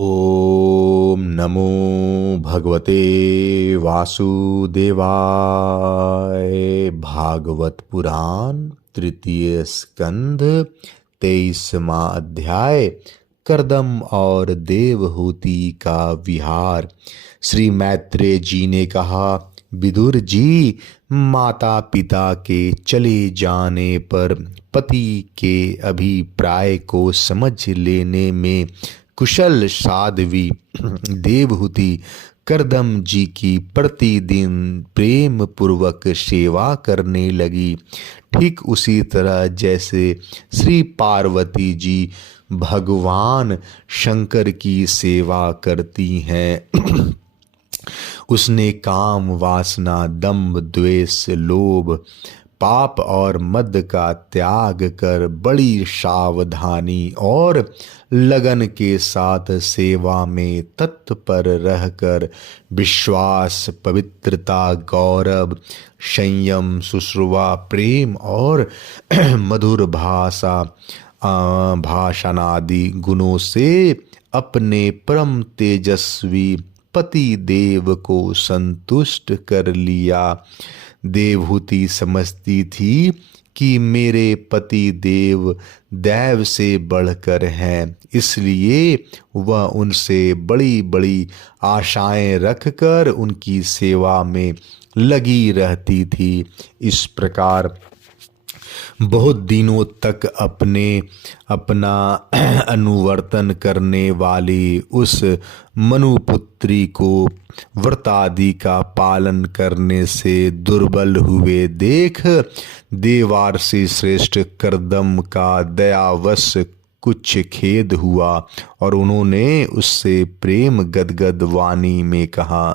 ओम नमो भगवते वासुदेवाय। भागवत पुराण तृतीय स्कंध 23वां अध्याय। कर्दम और देवहूति का विहार। श्री मैत्रेय जी ने कहा, विदुर जी, माता पिता के चले जाने पर पति के अभिप्राय को समझ लेने में कुशल साध्वी देवहूति कर्दम जी की प्रतिदिन प्रेम पूर्वक सेवा करने लगी। ठीक उसी तरह जैसे श्री पार्वती जी भगवान शंकर की सेवा करती हैं। उसने काम, वासना, दंभ, द्वेष, लोभ, पाप और मद का त्याग कर बड़ी सावधानी और लगन के साथ सेवा में तत्पर रहकर विश्वास, पवित्रता, गौरव, संयम, शुश्रूषा, प्रेम और मधुर भाषणादि गुणों से अपने परम तेजस्वी पति देव को संतुष्ट कर लिया। देवहूति समझती थी कि मेरे पति देव दैव से बढ़कर हैं, इसलिए वह उनसे बड़ी बड़ी आशाएं रखकर उनकी सेवा में लगी रहती थी। इस प्रकार बहुत दिनों तक अपना अनुवर्तन करने वाली उस मनुपुत्री को व्रतादि का पालन करने से दुर्बल हुए देख देवार्षि श्रेष्ठ कर्दम का दयावश कुछ खेद हुआ और उन्होंने उससे प्रेम गदगद वाणी में कहा।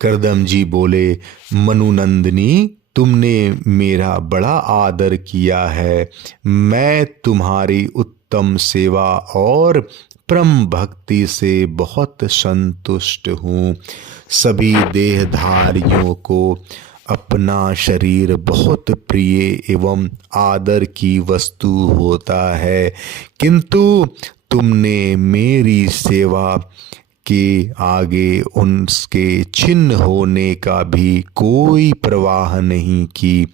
कर्दम जी बोले, मनुनंदिनी, तुमने मेरा बड़ा आदर किया है। मैं तुम्हारी उत्तम सेवा और परम भक्ति से बहुत संतुष्ट हूँ। सभी देहधारियों को अपना शरीर बहुत प्रिय एवं आदर की वस्तु होता है, किंतु तुमने मेरी सेवा के आगे उनके छिन्न होने का भी कोई परवाह नहीं की।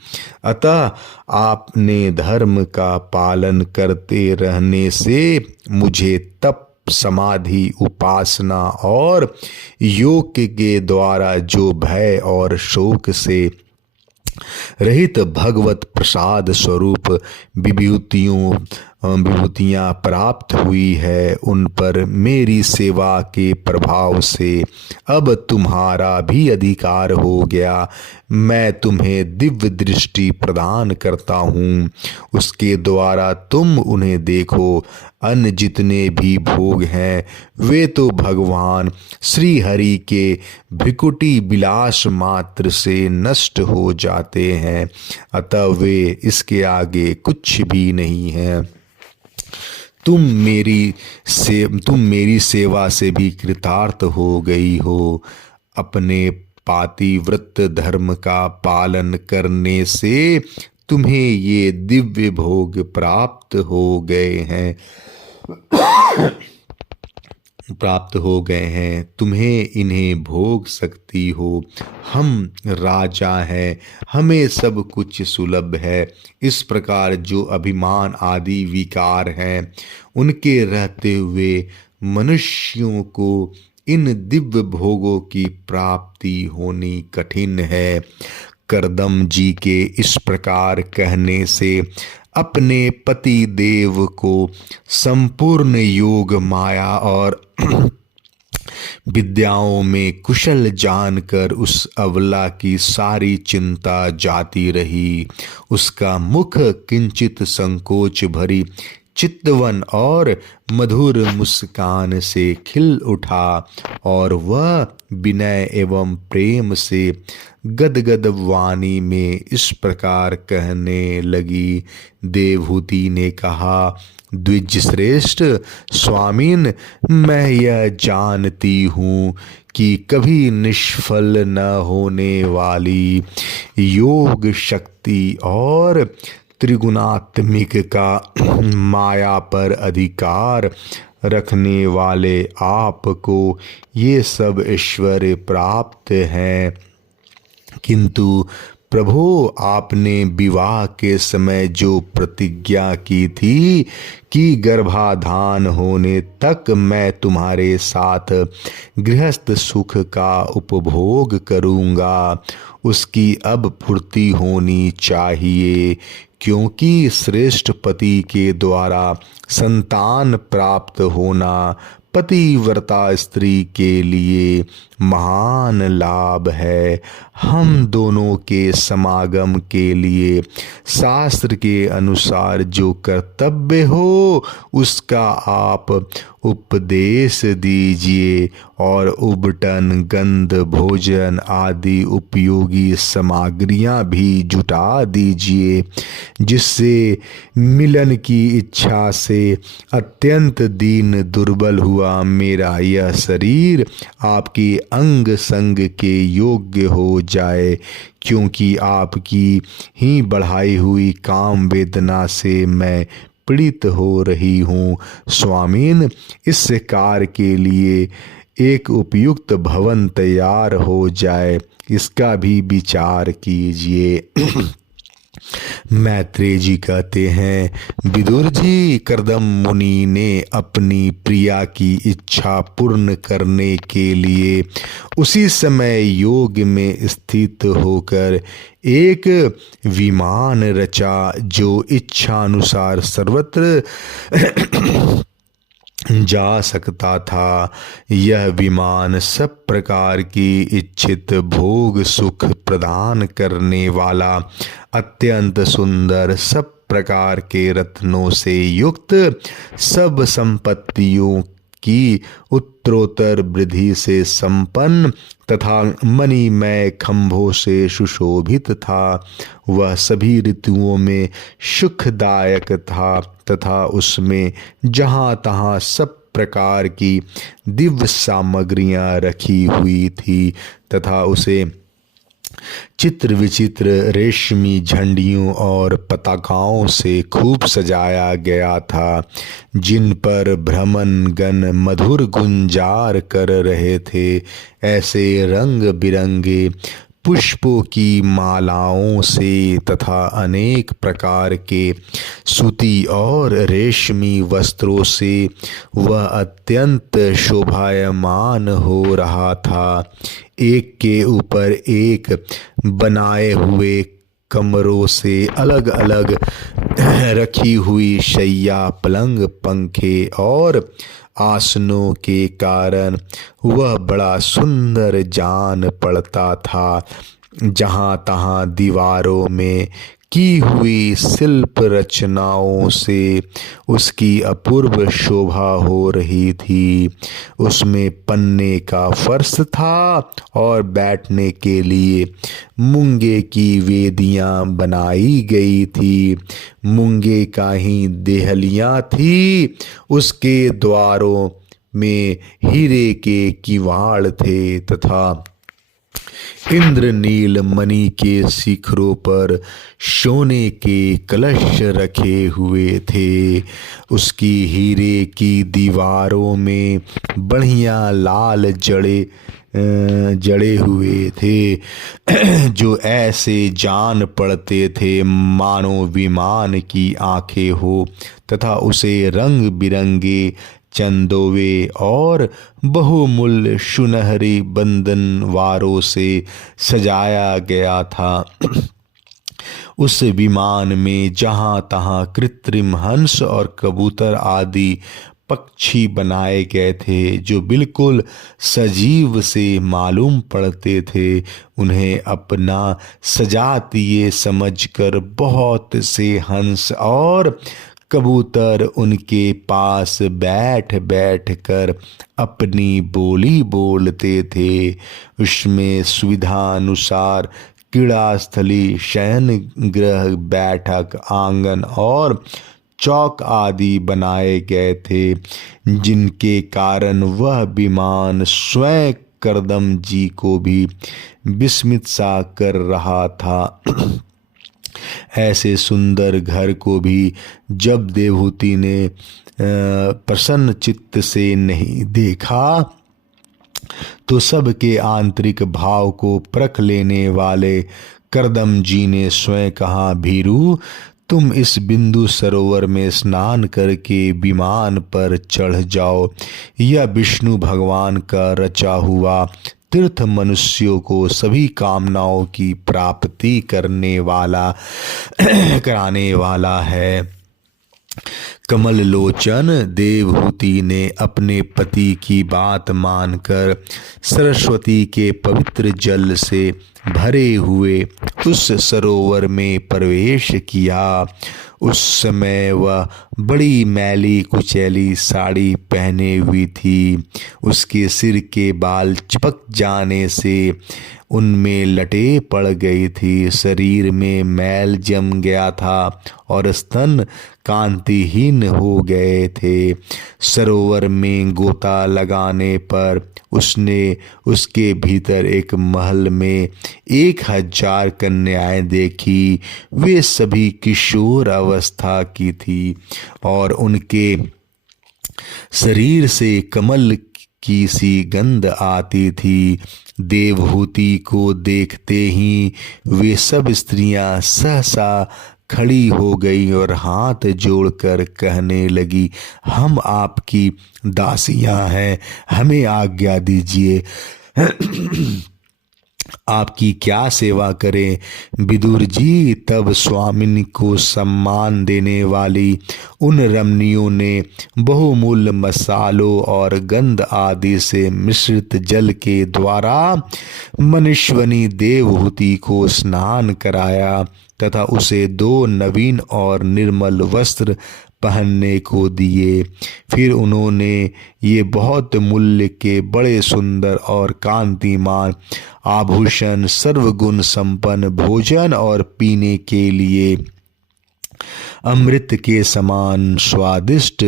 अतः आपने धर्म का पालन करते रहने से मुझे तप, समाधि, उपासना और योग के द्वारा जो भय और शोक से रहित भगवत प्रसाद स्वरूप विभूतियाँ प्राप्त हुई है, उन पर मेरी सेवा के प्रभाव से अब तुम्हारा भी अधिकार हो गया। मैं तुम्हें दिव्य दृष्टि प्रदान करता हूँ, उसके द्वारा तुम उन्हें देखो। अन्य जितने भी भोग हैं वे तो भगवान श्री हरि के भ्रिकुटी विलास मात्र से नष्ट हो जाते हैं, अतः वे इसके आगे कुछ भी नहीं हैं। तुम मेरी सेवा से भी कृतार्थ हो गई हो। अपने पातिव्रत धर्म का पालन करने से तुम्हें ये दिव्य भोग प्राप्त हो गए हैं, तुम्हें इन्हें भोग सकती हो। हम राजा हैं, हमें सब कुछ सुलभ है। इस प्रकार जो अभिमान आदि विकार हैं, उनके रहते हुए मनुष्यों को इन दिव्य भोगों की प्राप्ति होनी कठिन है। कर्दम जी के इस प्रकार कहने से अपने पति देव को संपूर्ण योग, माया और विद्याओं में कुशल जानकर उस अबला की सारी चिंता जाती रही। उसका मुख किंचित संकोच भरी चितवन और मधुर मुस्कान से खिल उठा और वह विनय एवं प्रेम से गदगद वाणी में इस प्रकार कहने लगी। देवहूति ने कहा, द्विज श्रेष्ठ स्वामीन, मैं यह जानती हूँ कि कभी निष्फल न होने वाली योग शक्ति और त्रिगुणात्मिक का माया पर अधिकार रखने वाले आपको ये सब ऐश्वर्य प्राप्त हैं। किंतु प्रभु, आपने विवाह के समय जो प्रतिज्ञा की थी कि गर्भाधान होने तक मैं तुम्हारे साथ गृहस्थ सुख का उपभोग करूँगा, उसकी अब पूर्ति होनी चाहिए, क्योंकि श्रेष्ठ पति के द्वारा संतान प्राप्त होना पतिव्रता स्त्री के लिए महान लाभ है। हम दोनों के समागम के लिए शास्त्र के अनुसार जो कर्तव्य हो उसका आप उपदेश दीजिए और उबटन, गंध, भोजन आदि उपयोगी सामग्रियां भी जुटा दीजिए, जिससे मिलन की इच्छा से अत्यंत दीन दुर्बल हुआ मेरा यह शरीर आपके अंग संग के योग्य हो जाए, क्योंकि आपकी ही बढ़ाई हुई काम वेदना से मैं पीड़ित हो रही हूँ। स्वामीन, इस कार्य के लिए एक उपयुक्त भवन तैयार हो जाए, इसका भी विचार कीजिए। मैत्रेय जी कहते हैं, विदुर जी, कर्दम मुनि ने अपनी प्रिया की इच्छा पूर्ण करने के लिए उसी समय योग में स्थित होकर एक विमान रचा, जो इच्छानुसार सर्वत्र जा सकता था। यह विमान सब प्रकार की इच्छित भोग सुख प्रदान करने वाला, अत्यंत सुंदर, सब प्रकार के रत्नों से युक्त, सब संपत्तियों की उत्तरोत्तर वृद्धि से संपन्न तथा मणिमय खंभों से सुशोभित था। वह सभी ऋतुओं में सुखदायक था तथा उसमें जहाँ तहाँ सब प्रकार की दिव्य सामग्रियाँ रखी हुई थी तथा उसे चित्र विचित्र रेशमी झंडियों और पताकाओं से खूब सजाया गया था, जिन पर ब्राह्मण गण मधुर गुंजार कर रहे थे। ऐसे रंग बिरंगे पुष्पों की मालाओं से तथा अनेक प्रकार के सूती और रेशमी वस्त्रों से वह अत्यंत शोभायमान हो रहा था। एक के ऊपर एक बनाए हुए कमरों से अलग अलग रखी हुई शैया, पलंग, पंखे और आसनों के कारण वह बड़ा सुंदर जान पड़ता था। जहाँ तहाँ दीवारों में की हुई शिल्प रचनाओं से उसकी अपूर्व शोभा हो रही थी। उसमें पन्ने का फर्श था और बैठने के लिए मूंगे की वेदियां बनाई गई थी। मूंगे का ही देहलियां थी। उसके द्वारों में हीरे के किवाड़ थे तथा इंद्रनील मणि के शिखरों पर सोने के कलश रखे हुए थे। उसकी हीरे की दीवारों में बढ़िया लाल जड़े हुए थे, जो ऐसे जान पड़ते थे मानो विमान की आंखें हो, तथा उसे रंग बिरंगे चंदोवे और बहुमूल्य सुनहरी बंधनवारों से सजाया गया था। उस विमान में जहाँ तहाँ कृत्रिम हंस और कबूतर आदि पक्षी बनाए गए थे, जो बिल्कुल सजीव से मालूम पड़ते थे। उन्हें अपना सजातीय समझकर बहुत से हंस और कबूतर उनके पास बैठ बैठ कर अपनी बोली बोलते थे। उसमें सुविधानुसार क्रीड़ास्थली, शयन गृह, बैठक, आंगन और चौक आदि बनाए गए थे, जिनके कारण वह विमान स्वयं कर्दम जी को भी विस्मित सा कर रहा था। ऐसे सुंदर घर को भी जब देवहूति ने प्रसन्न चित्त से नहीं देखा तो सबके आंतरिक भाव को परख लेने वाले करदम जी ने स्वयं कहा, भीरू तुम इस बिंदु सरोवर में स्नान करके विमान पर चढ़ जाओ। यह विष्णु भगवान का रचा हुआ तीर्थ मनुष्यों को सभी कामनाओं की प्राप्ति कराने वाला है। कमल लोचन देवहूति ने अपने पति की बात मानकर सरस्वती के पवित्र जल से भरे हुए उस सरोवर में प्रवेश किया। उस समय वह बड़ी मैली कुचैली साड़ी पहने हुई थी। उसके सिर के बाल चिपक जाने से उनमें लटे पड़ गई थी। शरीर में मैल जम गया था और स्तन कांतिहीन हो गए थे। सरोवर में गोता लगाने पर उसने उसके भीतर एक महल में 1000 कन्याएं देखी। वे सभी किशोर अवस्था की थी और उनके शरीर से कमल की सी गंध आती थी। देवहूति को देखते ही वे सब स्त्रियां सहसा खड़ी हो गई और हाथ जोड़कर कहने लगी, हम आपकी दासियां हैं, हमें आज्ञा दीजिए, आपकी क्या सेवा करें। विदुर जी तब स्वामिनी को सम्मान देने वाली उन रमणियों ने बहुमूल्य मसालों और गंध आदि से मिश्रित जल के द्वारा मनुष्वनी देवहूति को स्नान कराया तथा उसे 2 नवीन और निर्मल वस्त्र पहनने को दिए। फिर उन्होंने ये बहुत मूल्य के बड़े सुंदर और कांतिमान आभूषण, सर्वगुण संपन्न भोजन और पीने के लिए अमृत के समान स्वादिष्ट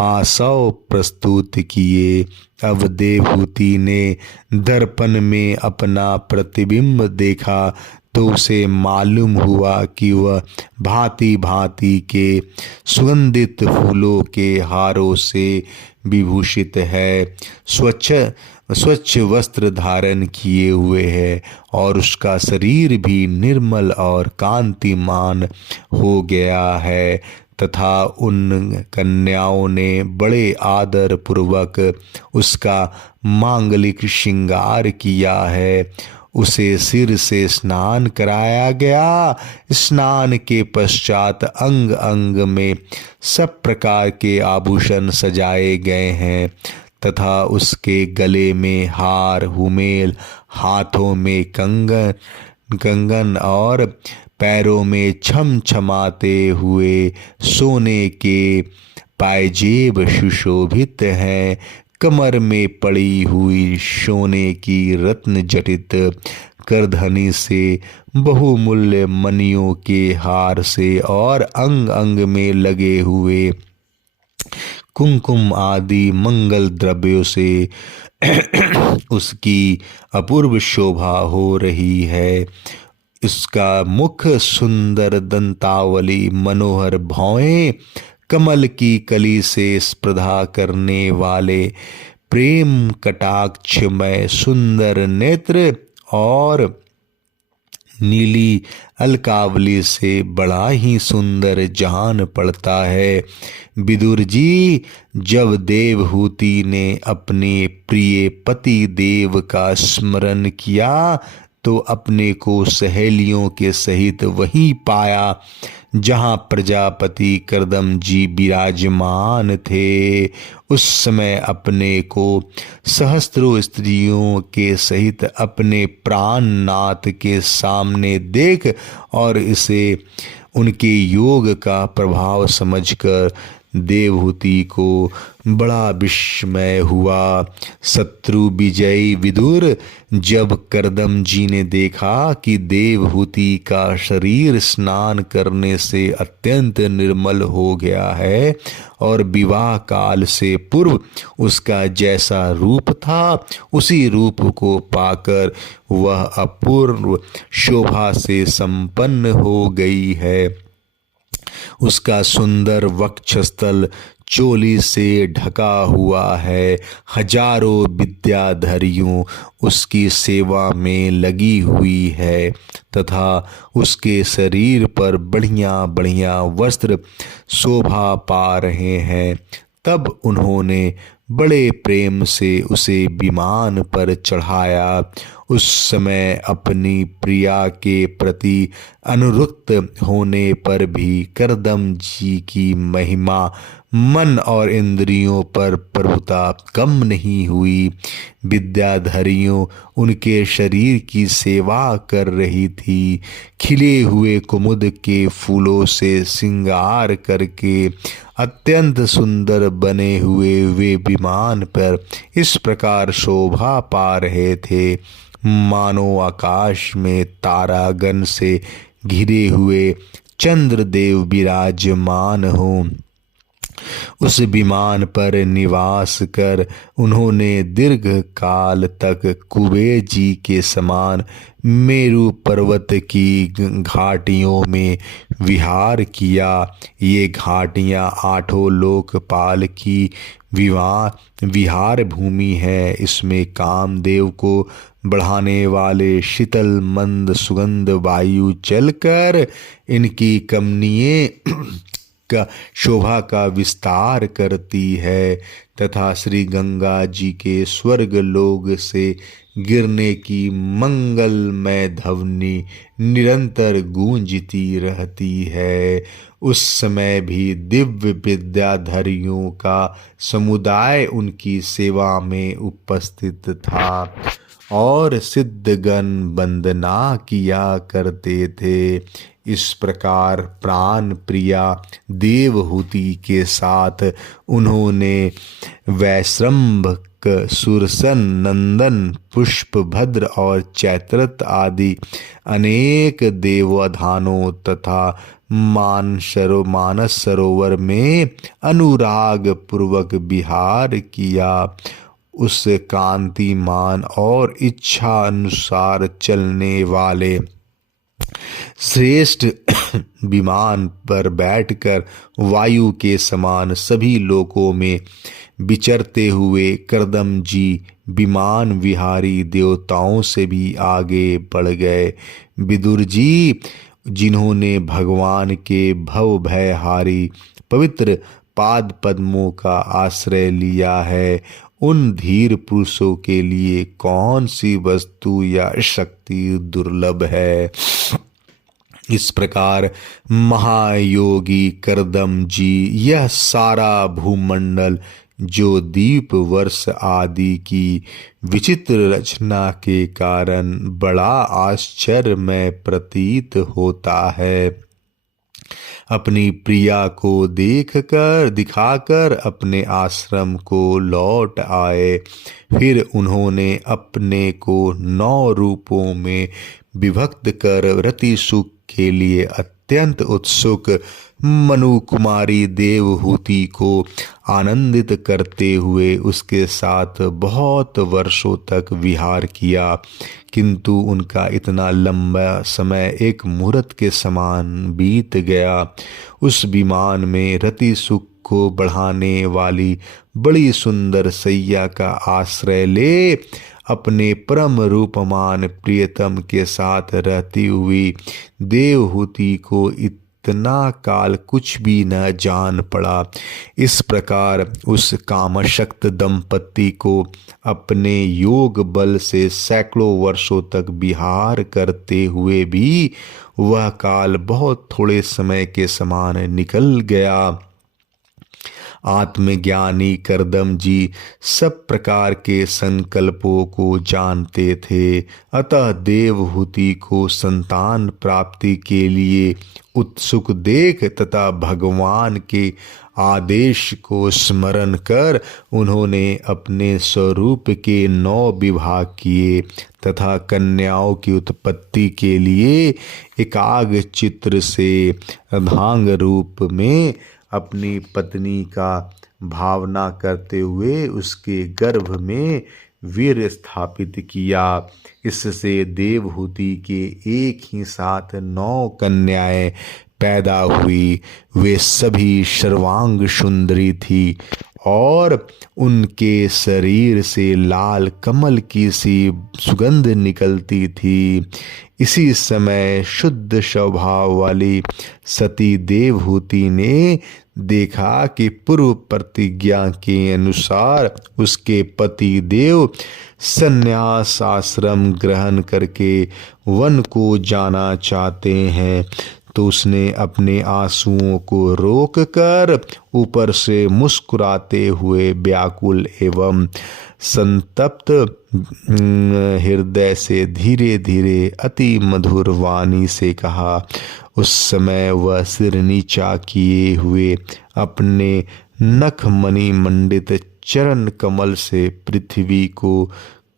आसव प्रस्तुत किए। अब देवहूति ने दर्पण में अपना प्रतिबिंब देखा तो उसे मालूम हुआ कि वह भांति भांति के सुगंधित फूलों के हारों से विभूषित है, स्वच्छ वस्त्र धारण किए हुए है और उसका शरीर भी निर्मल और कांतिमान हो गया है। तथा उन कन्याओं ने बड़े आदर पूर्वक उसका मांगलिक श्रृंगार किया है। उसे सिर से स्नान कराया गया। स्नान के पश्चात अंग अंग में सब प्रकार के आभूषण सजाए गए हैं तथा उसके गले में हार हुमेल, हाथों में कंगन और पैरों में छमछमाते हुए सोने के पायजेब सुशोभित हैं। कमर में पड़ी हुई सोने की रत्न जटित करधनी से, बहुमूल्य मणियों के हार से और अंग अंग में लगे हुए कुमकुम आदि मंगल द्रव्यों से उसकी अपूर्व शोभा हो रही है। इसका मुख सुंदर दंतावली, मनोहर भौहें, कमल की कली से स्पर्धा करने वाले प्रेम कटाक्षमय सुंदर नेत्र और नीली अलकावली से बड़ा ही सुंदर जान पड़ता है। विदुर जी जब देवहूति ने अपने प्रिय पति देव का स्मरण किया तो अपने को सहेलियों के सहित वहीं पाया जहाँ प्रजापति करदम जी विराजमान थे। उस समय अपने को सहस्त्रों स्त्रियों के सहित अपने प्राणनाथ के सामने देख और इसे उनके योग का प्रभाव समझकर देवहूति को बड़ा विस्मय हुआ। शत्रु विजयी विदुर जब कर्दम जी ने देखा कि देवहूति का शरीर स्नान करने से अत्यंत निर्मल हो गया है और विवाह काल से पूर्व उसका जैसा रूप था उसी रूप को पाकर वह अपूर्व शोभा से संपन्न हो गई है, उसका सुंदर वक्षस्थल चोली से ढका हुआ है, हजारों विद्याधरियों उसकी सेवा में लगी हुई है तथा उसके शरीर पर बढ़िया बढ़िया वस्त्र शोभा पा रहे हैं। तब उन्होंने बड़े प्रेम से उसे विमान पर चढ़ाया। उस समय अपनी प्रिया के प्रति अनुरक्त होने पर भी कर्दम जी की महिमा मन और इंद्रियों पर प्रभुता कम नहीं हुई। विद्याधरियों उनके शरीर की सेवा कर रही थी। खिले हुए कुमुद के फूलों से श्रृंगार करके अत्यंत सुंदर बने हुए वे विमान पर इस प्रकार शोभा पा रहे थे मानो आकाश में तारागण से घिरे हुए चंद्रदेव विराजमान हों। उस विमान पर निवास कर उन्होंने दीर्घ काल तक कुबेर जी के समान मेरु पर्वत की घाटियों में विहार किया। ये घाटियाँ आठों लोकपाल की विहार भूमि है। इसमें कामदेव को बढ़ाने वाले शीतल मंद सुगंध वायु चलकर इनकी कमनीय का शोभा का विस्तार करती है तथा श्री गंगा जी के स्वर्ग लोक से गिरने की मंगलमय ध्वनि निरंतर गूंजती रहती है। उस समय भी दिव्य विद्याधरियों का समुदाय उनकी सेवा में उपस्थित था और सिद्धगण वंदना किया करते थे। इस प्रकार प्राण प्रिया देवहूति के साथ उन्होंने वैश्रम्भक, सुरसन, नंदन, पुष्पभद्र और चैत्रत आदि अनेक देवधानों तथा मानस सरोवर में अनुराग पूर्वक विहार किया। उस कांतिमान और इच्छा अनुसार चलने वाले श्रेष्ठ विमान पर बैठकर वायु के समान सभी लोकों में विचरते हुए कर्दम जी विमान विहारी देवताओं से भी आगे बढ़ गए। विदुर जी जिन्होंने भगवान के भव भयहारी पवित्र पाद पद्मों का आश्रय लिया है, उन धीर पुरुषों के लिए कौन सी वस्तु या शक्ति दुर्लभ है। इस प्रकार महायोगी कर्दम जी यह सारा भूमंडल जो दीप वर्ष आदि की विचित्र रचना के कारण बड़ा आश्चर्यमय प्रतीत होता है, अपनी प्रिया को दिखाकर अपने आश्रम को लौट आए। फिर उन्होंने अपने को 9 रूपों में विभक्त कर रति सुख के लिए अत्यंत उत्सुक मनु कुमारी देवहूति को आनंदित करते हुए उसके साथ बहुत वर्षों तक विहार किया, किंतु उनका इतना लंबा समय एक मुहूर्त के समान बीत गया। उस विमान में रति सुख को बढ़ाने वाली बड़ी सुंदर सैया का आश्रय ले अपने परम रूपमान प्रियतम के साथ रहती हुई देवहूति को इतना काल कुछ भी न जान पड़ा। इस प्रकार उस कामशक्त दंपति को अपने योग बल से सैकड़ों वर्षों तक विहार करते हुए भी वह काल बहुत थोड़े समय के समान निकल गया। आत्मज्ञानी कर्दम जी सब प्रकार के संकल्पों को जानते थे, अतः देवहूति को संतान प्राप्ति के लिए उत्सुक देख तथा भगवान के आदेश को स्मरण कर उन्होंने अपने स्वरूप के 9 विवाह किए तथा कन्याओं की उत्पत्ति के लिए एकाग्र चित्र से अर्धांग रूप में अपनी पत्नी का भावना करते हुए उसके गर्भ में वीर स्थापित किया। इससे देवहूति के एक ही साथ 9 कन्याएं पैदा हुई। वे सभी सर्वांग सुंदरी थी और उनके शरीर से लाल कमल की सी सुगंध निकलती थी। इसी समय शुद्ध स्वभाव वाली सती देवहूति ने देखा कि पूर्व प्रतिज्ञा के अनुसार उसके पति देव संन्यास आश्रम ग्रहण करके वन को जाना चाहते हैं, तो उसने अपने आंसुओं को रोक कर ऊपर से मुस्कुराते हुए व्याकुल एवं संतप्त हृदय से धीरे धीरे अति मधुर वाणी से कहा। उस समय वह सिर नीचा किए हुए अपने नखमणि मंडित चरण कमल से पृथ्वी को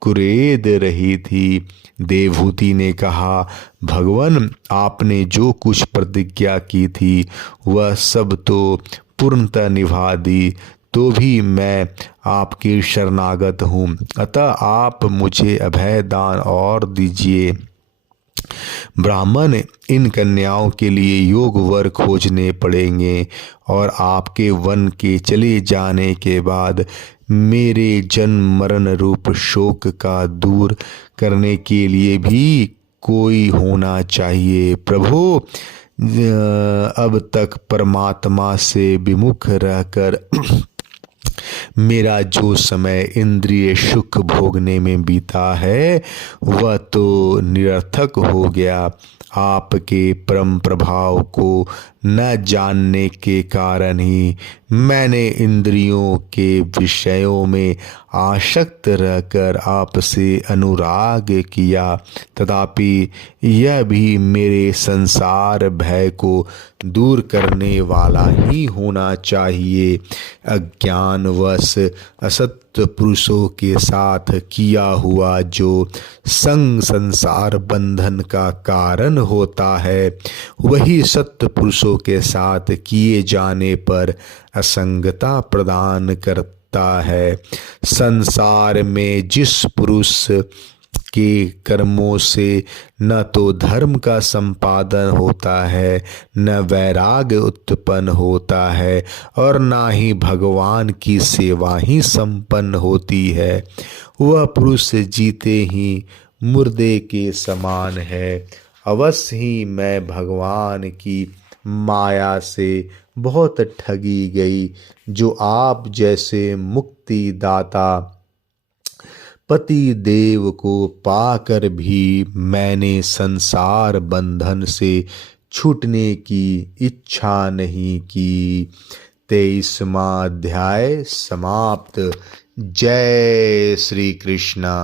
कुरेद रही थी। देवहूति ने कहा, भगवान, आपने जो कुछ प्रतिज्ञा की थी वह सब तो पूर्णतः निभा दी, तो भी मैं आपकी शरणागत हूँ, अतः आप मुझे अभय दान और दीजिए। ब्राह्मण, इन कन्याओं के लिए योग वर खोजने पड़ेंगे और आपके वन के चले जाने के बाद मेरे जन्म मरण रूप शोक का दूर करने के लिए भी कोई होना चाहिए। प्रभु, अब तक परमात्मा से विमुख रहकर मेरा जो समय इंद्रिय सुख भोगने में बीता है वह तो निरर्थक हो गया। आपके परम प्रभाव को न जानने के कारण ही मैंने इंद्रियों के विषयों में आसक्त रहकर आपसे अनुराग किया, तथापि यह भी मेरे संसार भय को दूर करने वाला ही होना चाहिए। अज्ञानवश असत्य पुरुषों के साथ किया हुआ जो संग संसार बंधन का कारण होता है, वही सत्य पुरुषों के साथ किए जाने पर असंगता प्रदान करता है। संसार में जिस पुरुष के कर्मों से न तो धर्म का संपादन होता है, न वैराग्य उत्पन्न होता है और न ही भगवान की सेवा ही संपन्न होती है, वह पुरुष जीते ही मुर्दे के समान है। अवश्य ही मैं भगवान की माया से बहुत ठगी गई, जो आप जैसे मुक्तिदाता पति देव को पाकर भी मैंने संसार बंधन से छूटने की इच्छा नहीं की। 23वां अध्याय समाप्त। जय श्री कृष्णा।